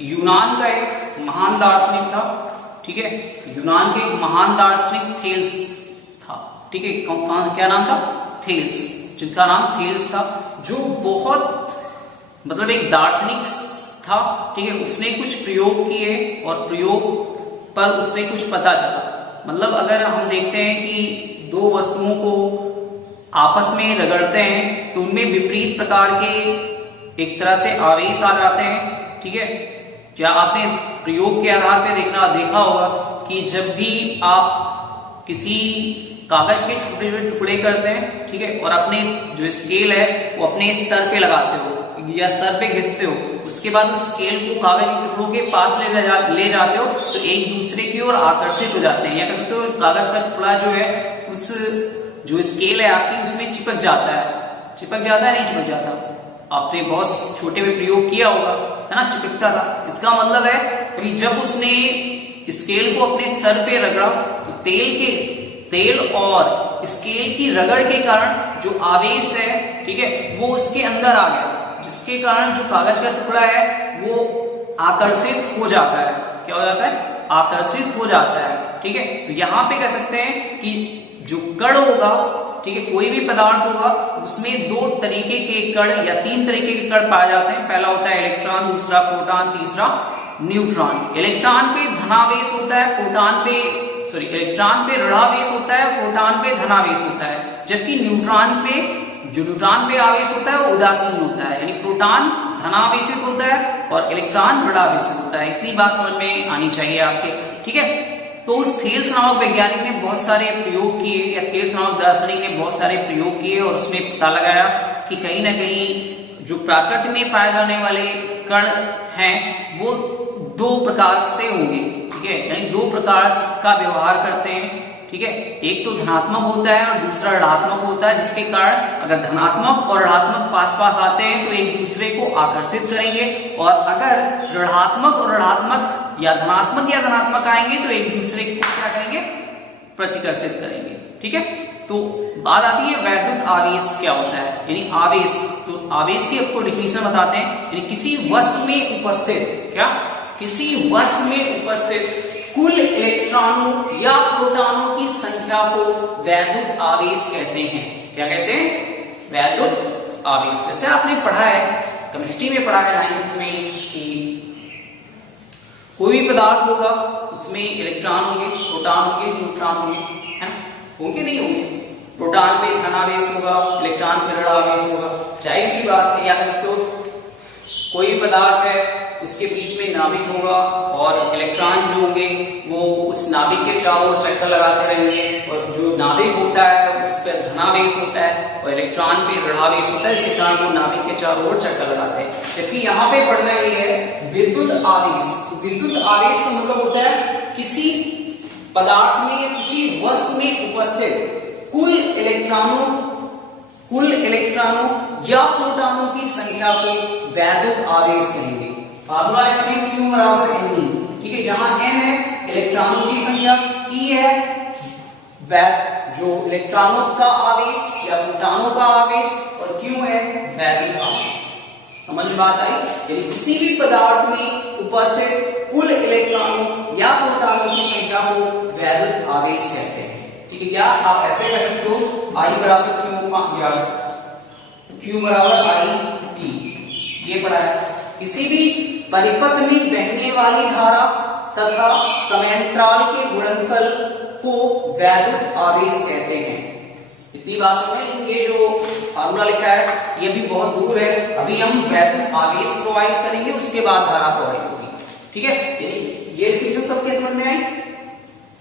यूनान का एक महान दार्शनिक था, ठीक है, यूनान के एक महान दार्शनिक थेल्स था, ठीक है, क्या नाम था? थेल्स, जिनका नाम थेल्स था, जो बहुत मतलब एक दार्शनिक था, ठीक है। उसने कुछ प्रयोग किए और प्रयोग पर उससे कुछ पता चला। मतलब अगर हम देखते हैं कि दो वस्तुओं को आपस में रगड़ते हैं तो उनमें विपरीत प्रकार के एक तरह से आवेश आ जाते हैं, ठीक है। या आपने प्रयोग के आधार पे देखा होगा कि जब भी आप किसी कागज के छोटे छोटे टुकड़े करते हैं, ठीक है, और अपने जो स्केल है वो अपने सर पे लगाते हो या सर पे घिसते हो, उसके बाद उस स्केल को कागज के टुकड़ों के पास ले जाते हो तो एक दूसरे की ओर आकर्षित हो जाते हैं, या कह सकते हो कागज का टुकड़ा जो है उस जो स्केल है आपकी उसमें चिपक जाता है, नहीं चिपक जाता? आपने बहुत छोटे में प्रयोग किया होगा, है ना, चिपकता था। इसका मतलब है कि जब उसने स्केल को अपने सर पे रगड़ा तो तेल और स्केल की रगड़ के कारण जो आवेश है, ठीक है, वो उसके अंदर आ गया, जिसके कारण जो कागज का टुकड़ा है वो आकर्षित हो जाता है। क्या हो जाता है? आकर्षित हो जाता है, ठीक है। तो यहां पे कह सकते हैं कि जो कण होगा, ठीक है, कोई भी पदार्थ होगा उसमें दो तरीके के कण या तीन तरीके के कण पाए जाते हैं। पहला होता है इलेक्ट्रॉन, दूसरा प्रोटॉन, तीसरा न्यूट्रॉन। इलेक्ट्रॉन पे धनावेश होता है, इलेक्ट्रॉन पे ऋणावेश होता है, प्रोटॉन पे धनावेश होता है, जबकि न्यूट्रॉन पे आवेश होता है वो उदासीन होता है, यानी प्रोटॉन धनावेशित होता है और इलेक्ट्रॉन ऋणावेशित होता है। इतनी बात समझ में आनी चाहिए आपके, ठीक है। तो उस थेल्स नामक वैज्ञानिक ने बहुत सारे प्रयोग किए, या थेल्स नामक दार्शनिक ने बहुत सारे प्रयोग किए और उसने पता लगाया कि कहीं ना कहीं जो प्रकृति में पाए जाने वाले कण हैं वो दो प्रकार से होंगे, ठीक है, यानी दो प्रकार का व्यवहार करते हैं, ठीक है। एक तो धनात्मक होता है और दूसरा ऋणात्मक होता है, जिसके कारण अगर धनात्मक और ऋणात्मक पास पास आते हैं तो एक दूसरे को आकर्षित करेंगे, और अगर ऋणात्मक और ऋणात्मक या धनात्मक आएंगे तो एक दूसरे को क्या करेंगे? प्रतिकर्षित करेंगे, ठीक है। तो बात आती है वैद्युत आवेश क्या होता है, यानी आवेश। तो आवेश की आपको डेफिनेशन बताते हैं, यानी किसी वस्तु में उपस्थित कुल इलेक्ट्रॉनों या प्रोटॉनों की संख्या को वैद्युत आवेश कहते हैं। क्या कहते हैं? वैद्युत आवेश। जैसे आपने पढ़ा है, केमिस्ट्री में पढ़ा है 9th में कि कोई भी पदार्थ होगा उसमें इलेक्ट्रॉन होंगे, प्रोटॉन होंगे, न्यूट्रॉन होंगे, है ना, होंगे नहीं होंगे? प्रोटॉन पे धनावेश होगा, इलेक्ट्रॉन पे ऋणावेश होगा, जाहिर सी बात है। या तो कोई भी पदार्थ है उसके बीच में नाभिक होगा और इलेक्ट्रॉन जो होंगे वो उस नाभिक के चारों ओर चक्कर लगाते रहेंगे, और जो नाभिक होता है उस पर धनावेश होता है और इलेक्ट्रॉन पे ऋणावेश होता है, इसी कारण वो नाभिक के चारों ओर चक्कर लगाते हैं। जबकि यहाँ पे पढ़ना ये है विद्युत आवेश। विद्युत आवेश का मतलब होता है किसी पदार्थ में या किसी वस्तु में उपस्थित कुल इलेक्ट्रॉनों या प्रोटॉनों की संख्या को वैद्युत आवेश कहेंगे। फार्मूला लिखते हैं Q बराबर Ne, ठीक है, जहां N है इलेक्ट्रॉनों की संख्या, E है जो इलेक्ट्रॉनों का आवेश या प्रोटॉनों का आवेश, और Q है वैद्युत आवेश। समझ में बात आई? यानी किसी भी पदार्थ में उपस्थित कुल इलेक्ट्रॉनों या प्रोटॉनों की संख्या को वैद्युत आवेश कहते हैं, ठीक है। या आप ऐसे कह सकते हो I बराबर Q बराबर I T, ये पढ़ा है। किसी भी परिपथ में बहने वाली धारा तथा समयांतराल के गुणनफल को वैद्युत आवेश कहते हैं। इतनी बात समझे? ये जो फार्मूला लिखा है ये भी बहुत दूर है, अभी हम वैद्युत आवेश प्रोवाइड करेंगे, उसके बाद धारा प्रोवाइड होगी, ठीक है। यानी ये डिफिनेशन सबके समझ में आई।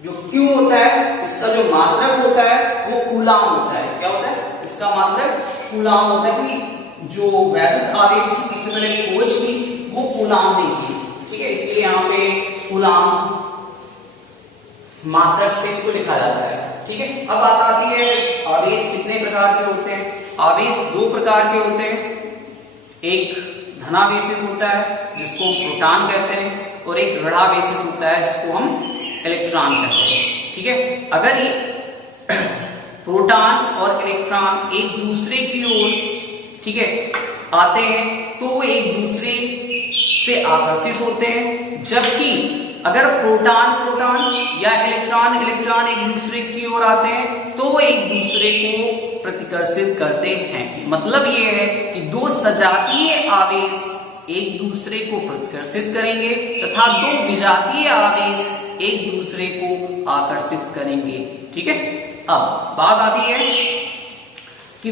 जो Q होता है इसका जो मात्रक होता है वो कूलाम होता है। क्या होता है? इसका मात्रक कूलाम होता है, क्योंकि जो वैद्युत आवेश की सबसे पहले खोज की वो कूलाम ने की, ठीक है, इसलिए यहाँ पे कूलाम मात्रक से इसको लिखा जाता है, ठीक है। अब बात आती है आवेश कितने प्रकार के होते हैं? आवेश दो प्रकार के होते हैं, एक धनावेशित होता है जिसको हम प्रोटॉन कहते हैं, और एक ऋणावेशित होता है जिसको हम इलेक्ट्रॉन कहते हैं, ठीक है। अगर ये प्रोटॉन और इलेक्ट्रॉन एक दूसरे की ओर, ठीक है, आते हैं तो वो एक दूसरे से आकर्षित होते हैं, जबकि अगर प्रोटॉन प्रोटॉन या इलेक्ट्रॉन इलेक्ट्रॉन एक दूसरे की ओर आते हैं तो वो एक दूसरे को प्रतिकर्षित करते हैं। मतलब ये है कि दो सजातीय आवेश एक दूसरे को प्रतिकर्षित करेंगे तथा दो विजातीय आवेश एक दूसरे को आकर्षित करेंगे। ठीक है, अब बात आती है कि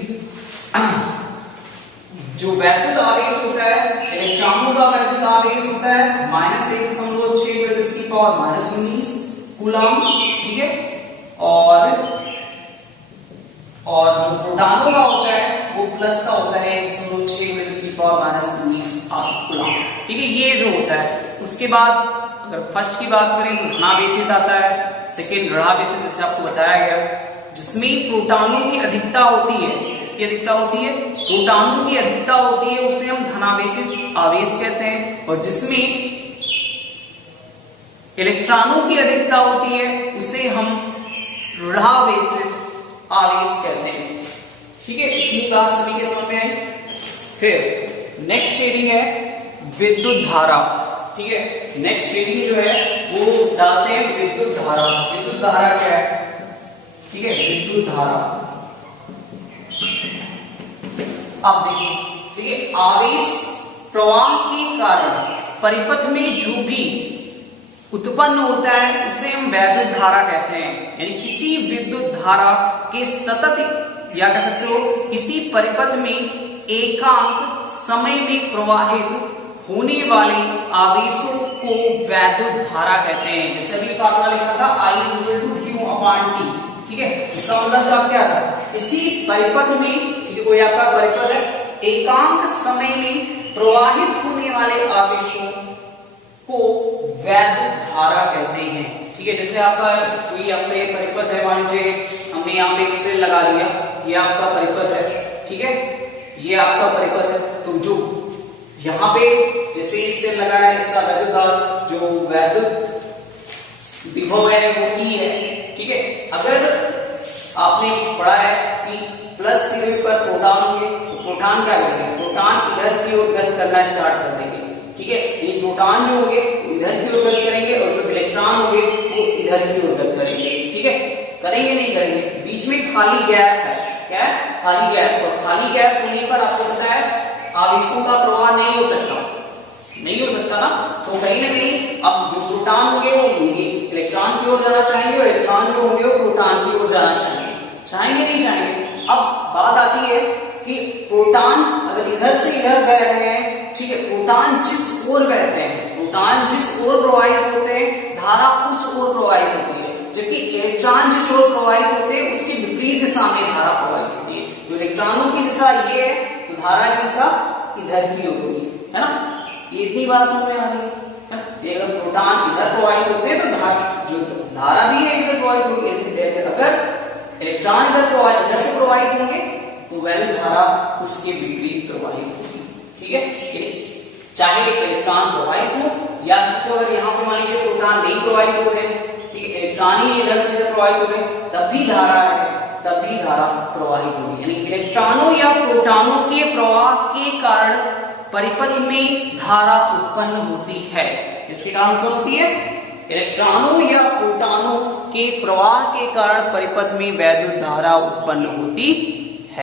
जो वैद्युत आवेश होता है, इलेक्ट्रॉनों का वैद्युत आवेश होता है -1.6 कूलम। ठीक है, और जो प्रोटॉनों का होता है वो प्लस का होता है 1.6 कूलम। ठीक है, ये जो होता है। उसके बाद अगर फर्स्ट की बात करें तो धनावेशित आता है, सेकेंड ऋणावेशित जैसे आपको बताया गया, जिसमें प्रोटॉनों की अधिकता होती है। इसकी अधिकता होती है, प्रोटॉनों की अधिकता होती है, उसे हम धनावेशित आवेश कहते हैं। और जिसमें इलेक्ट्रॉनों की अधिकता होती है उसे हम ऋणावेशित आवेश कहते हैं। ठीक है, इतनी बात सभी के समझ में आई। फिर नेक्स्ट रीडिंग है विद्युत धारा। ठीक है, नेक्स्ट रीडिंग जो है वो डालते हैं विद्युत धारा। विद्युत धारा क्या है? ठीक है, विद्युत धारा अब देखिए आवेश प्रवाह के कारण परिपथ में जो भी उत्पन्न होता है उसे हम वैद्युत धारा कहते हैं। यानी किसी विद्युत धारा के सतत या कह सकते हो किसी परिपथ में एकांक समय में प्रवाहित होने वाले आवेशों को वैद्युत धारा कहते हैं। जैसे अभी फार्मूला लिखा था I/Q/T। ठीक है, इसका मतलब क्या था? इसी परिपथ में कोई आपका परिपथ है, एकांक समय में प्रवाहित होने वाले आवेशों को वैद्युत धारा कहते हैं। ठीक है, जैसे आपका कोई आपका एक परिपथ है, मान लीजिए हमने यहाँ पे एक सेल लगा दिया, ये आपका परिपथ है। ठीक है, ये आपका परिपथ है, तो जो यहाँ पे जैसे इस सेल लगा है इसका वैद्युत धारा जो वैद्युत विभव है वो E है। ठीक है, अगर आपने पढ़ा है कि प्लस सिरे पर प्रोटॉन होंगे तो प्रोटॉन क्या करेंगे? प्रोटॉन इधर की ओर गति करना स्टार्ट कर देंगे। ठीक है, ये प्रोटॉन जो होंगे वो इधर की ओर गति करेंगे और जो इलेक्ट्रॉन होंगे वो इधर की ओर गति करेंगे। ठीक है, करेंगे नहीं करेंगे? बीच में खाली गैप है। क्या है? खाली गैप। और खाली गैप होने पर आपको पता है आवेशों का प्रवाह नहीं हो सकता ना। तो कहीं ना कहीं अब जो प्रोटॉन होंगे वो इलेक्ट्रॉन की ओर जाना चाहेंगे और इलेक्ट्रॉन जो होंगे वो प्रोटॉन की ओर जाना चाहेंगे नहीं चाहेंगे। अब बात आती है कि प्रोटॉन अगर इधर से इधर बह रहे हैं, ठीक है, प्रोटॉन जिस ओर बहते हैं, प्रोटॉन जिस ओर प्रवाहित होते हैं धारा उस ओर प्रवाहित होती है, जबकि इलेक्ट्रॉन जिस ओर प्रवाहित होते हैं उसकी विपरीत दिशा में धारा प्रवाहित होती है। तो इलेक्ट्रॉनों की दिशा ये है तो धारा की दिशा इधर की होगी, है ना। ये इतनी बात समझ में आ रही है। ये अगर प्रोटॉन इधर प्रवाहित होते हैं तो धारा भी है इधर प्रवाहित होगी। अगर इलेक्ट्रॉन इधर से प्रवाहित होंगे तो वैद्युत धारा उसके विपरीत प्रवाहित होगी। ठीक है, चाहे इलेक्ट्रॉन प्रवाहित हो या तो अगर यहाँ पे मान लीजिए प्रोटॉन नहीं प्रवाहित हो रहे, ठीक है, इलेक्ट्रॉन ही इधर से इधर प्रवाहित हो रहे, तब भी धारा प्रवाहित होगी। यानी इलेक्ट्रॉनों या प्रोटॉनों के प्रवाह के कारण परिपथ में धारा उत्पन्न होती है। इसके कारण कौन होती है? इलेक्ट्रॉनों या प्रोटॉनों के प्रवाह के कारण परिपथ में वैद्युत धारा उत्पन्न होती